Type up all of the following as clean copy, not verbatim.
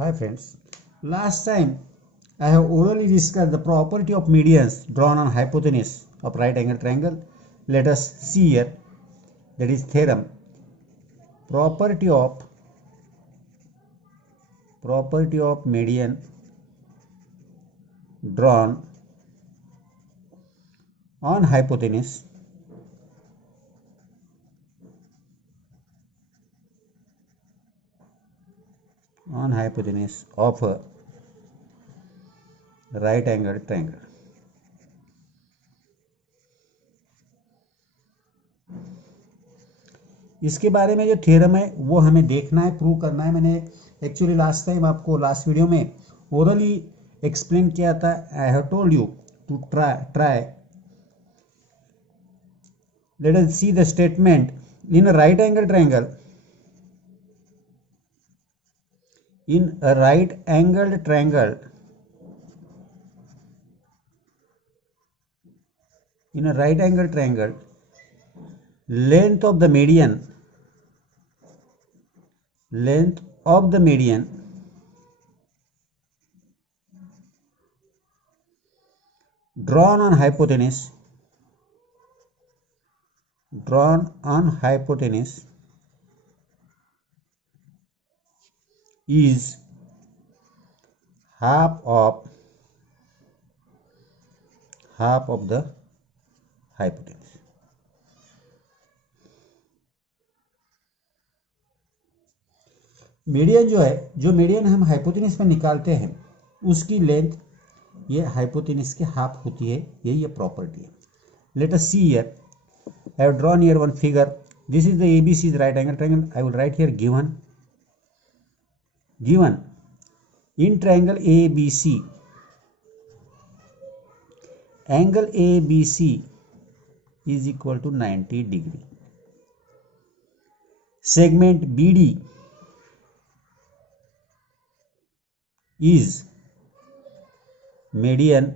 Hi friends, last time I have orally discussed the property of medians drawn on hypotenuse of right angle triangle. Let us see here, that is theorem. Property of median drawn on hypotenuse of a right angle triangle. इसके बारे में जो theorem है वो हमें देखना है, prove करना है। मैंने एक्चुअली लास्ट टाइम आपको लास्ट वीडियो में ओरली एक्सप्लेन किया था। I have told you to try let us see the statement in a right angle triangle length of the median drawn on hypotenuse is half of the hypotenuse. Median जो median हम hypotenuse में निकालते हैं उसकी length ये hypotenuse के half होती है। यही ये प्रॉपर्टी है। Late us see here, I have drawn here one figure. This is the ABC right angle triangle. I will write here given in triangle ABC, angle ABC is equal to 90 degree. Segment BD is median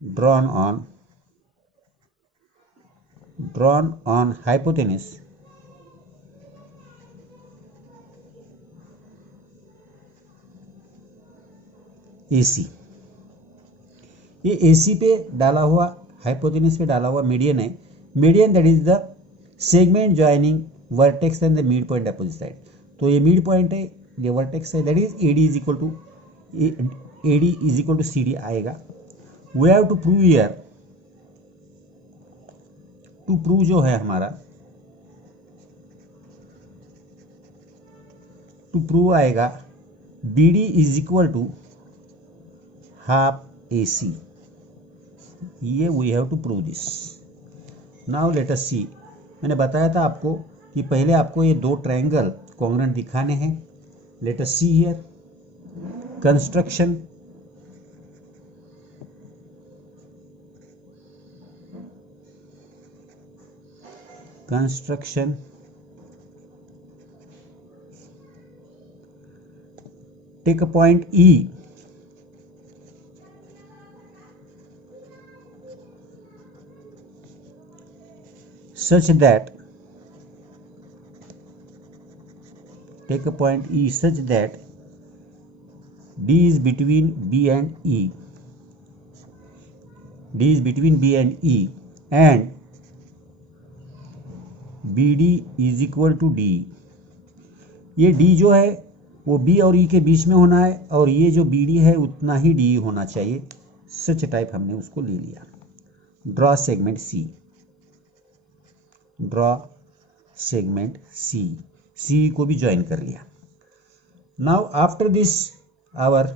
drawn on hypotenuse AC. ये AC पे डाला हुआ, hypotenuse पे डाला हुआ median है. Median that is the segment joining vertex and the mid point opposite side. तो ये मिड पॉइंट है, ये वर्टेक्स है, that is AD is equal to CD आएगा. We have to prove here, to prove जो है हमारा, टू प्रूव आएगा BD is equal to half AC. ये we have to prove this. Now let us see. मैंने बताया था आपको कि पहले आपको ये दो ट्रायंगल कॉन्ग्रुएंट दिखाने हैं. Let us see here construction. Take a point E such that D is between B and E. And BD is equal to D. ये D जो है वो B और E के बीच में होना है, और ये जो BD है उतना ही D होना चाहिए. सच टाइप हमने उसको ले लिया. ड्रॉ सेगमेंट C को भी ज्वाइन कर लिया. Now after this our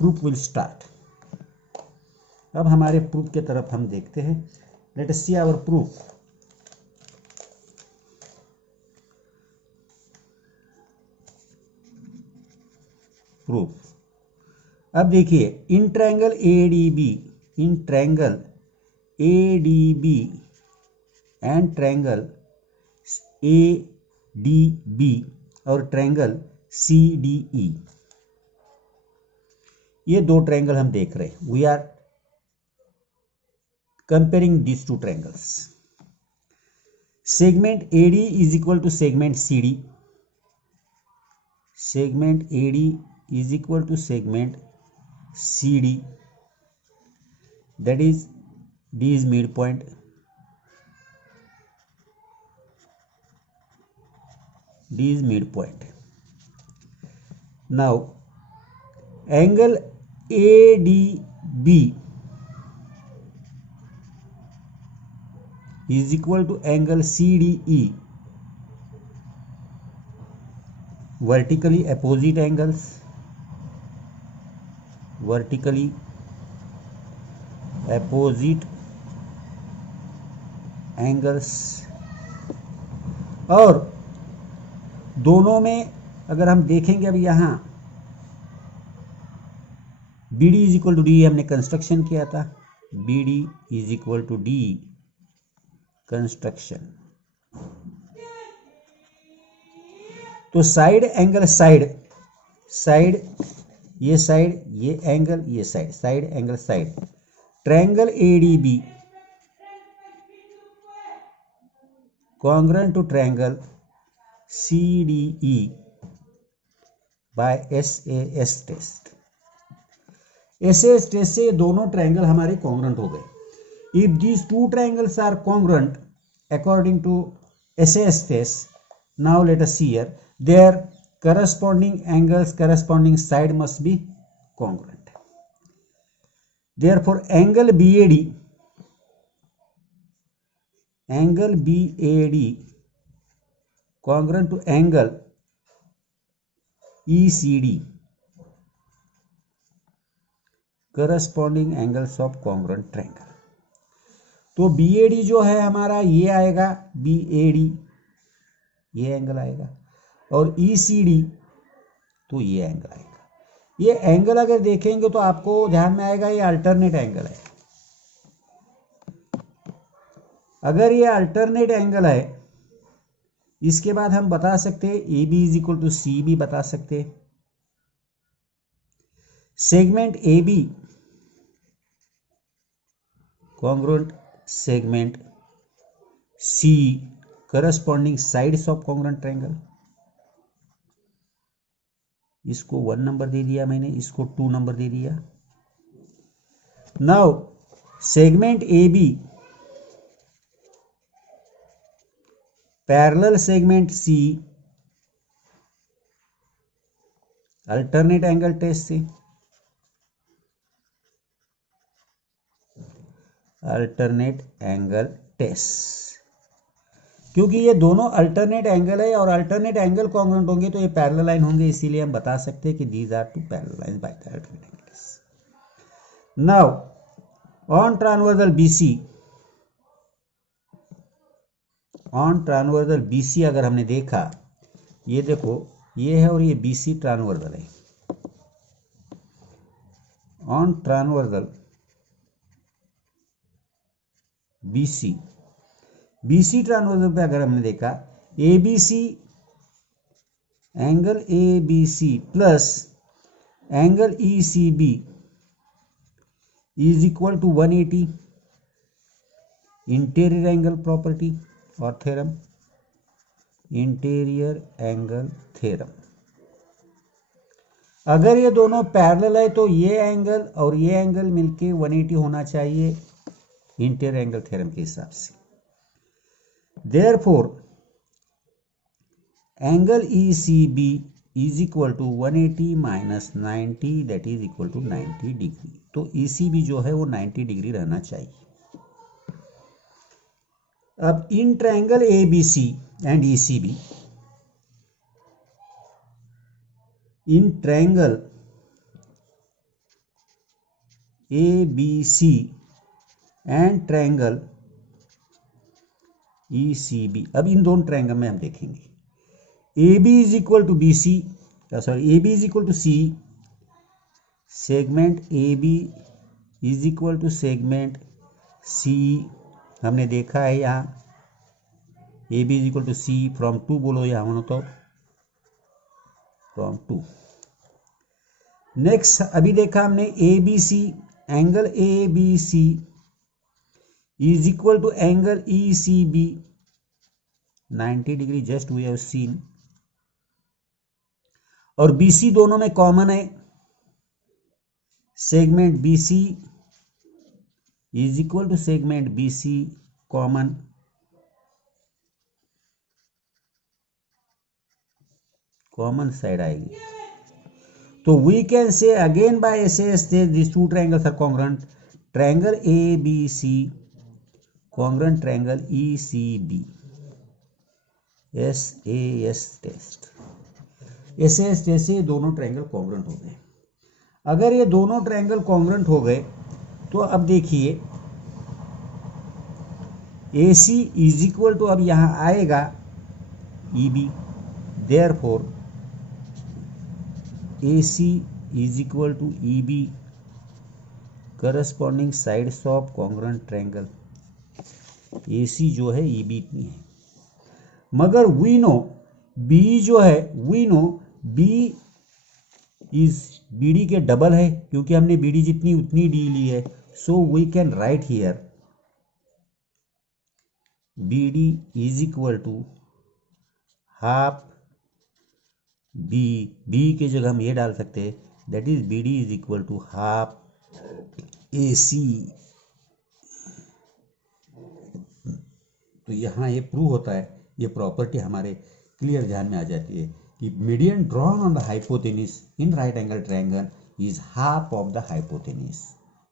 proof will start. अब हमारे प्रूफ के तरफ हम देखते हैं. Let us see our proof. अब देखिए, in triangle ADB and triangle ADB और ट्रायंगल CDE, ये दो ट्रायंगल हम देख रहे हैं. We are comparing this two triangles. Segment AD is equal to segment CD. segment AD is equal to segment CD, that is D is midpoint. D is midpoint. Now angle ADB is equal to angle CDE, vertically opposite angles, vertically opposite angles, और दोनों में अगर हम देखेंगे, अब यहाँ BD is equal to D हमने construction किया था, BD is equal to D construction. तो साइड एंगल, साइड ये साइड, ये एंगल, ये side, side angle side, triangle ADB congruent to triangle CDE by SAS test. SAS test से दोनों triangle हमारे कॉन्ग्रुएंट हो गए। If these two triangles are congruent according to SAS test, now let us see here, their corresponding angles, corresponding side must be congruent. Therefore angle BAD congruent to angle ECD, corresponding angles of congruent triangle। तो BAD जो है हमारा ये आएगा, BAD ये angle आएगा, और ECD तो ये एंगल आएगा। ये एंगल अगर देखेंगे तो आपको ध्यान में आएगा ये अल्टरनेट एंगल है। अगर ये अल्टरनेट एंगल है, इसके बाद हम बता सकते हैं AB इज इक्वल टू सी भी बता सकते हैं। Segment AB congruent segment C corresponding sides of congruent triangle. इसको 1 नंबर दे दिया मैंने, इसको 2 नंबर दे दिया। Now segment AB parallel segment C alternate angle test से, अल्टरनेट एंगल टेस्ट, क्योंकि ये दोनों अल्टरनेट एंगल है और अल्टरनेट एंगल कॉन्ग्रुएंट होंगे तो ये पैरेलल लाइन होंगे, इसीलिए हम बता सकते हैं कि these are two parallel lines by the alternate angles. Now on transversal BC, on transversal BC अगर हमने देखा, ये देखो ये है और ये BC ट्रांसवर्सल है। ऑन ट्रांसवर्सल BC ट्रांसवर्सल पे अगर हमने देखा, ABC angle ABC plus angle ECB is equal to 180, interior angle property और थ्योरम, इंटीरियर एंगल थ्योरम। अगर ये दोनों पैरेलल है तो ये एंगल और ये एंगल मिलके 180 होना चाहिए इंटीरियर एंगल थ्योरम के हिसाब से। Therefore angle ECB is equal to 180 minus 90, that is equal to 90 degree. तो ECB जो है वो 90 डिग्री रहना चाहिए। अब in triangle ABC and ECB, in triangle ABC and triangle ECB, अब इन दोनों ट्रायंगल में हम देखेंगे AB is equal to BC, sorry AB is equal to C, segment AB is equal to segment C, हमने देखा है यहाँ AB is equal to C from 2 बोलो यहाँ होना तो फ्रॉम 2। नेक्स्ट अभी देखा हमने ABC, angle ABC is equal to angle ECB 90 degree, just we have seen। और BC दोनों में कॉमन है, segment BC is equal to segment BC common side आएगी। तो we can say again by SAS this two triangles are congruent, triangle ABC congruent triangle ECB, SAS test, SAS test से ये दोनों triangle congruent हो गए। अगर ये दोनों ट्रायंगल कॉन्ग्रुएंट हो गए तो अब देखिए AC इज इक्वल टू, अब यहां आएगा EB, therefore AC is equal to EB corresponding sides of congruent triangle. AC जो है EB इतनी है, मगर वी नो B जो है, we know B is BD के डबल है, क्योंकि हमने BD जितनी उतनी D ली है। So we can write here BD is equal to half B के जगह हम ये डाल सकते हैं, that is BD is equal to half AC। तो यहाँ ये प्रूव होता है, ये प्रॉपर्टी हमारे क्लियर ध्यान में आ जाती है कि median drawn on the hypotenuse in right angle triangle is half of the hypotenuse.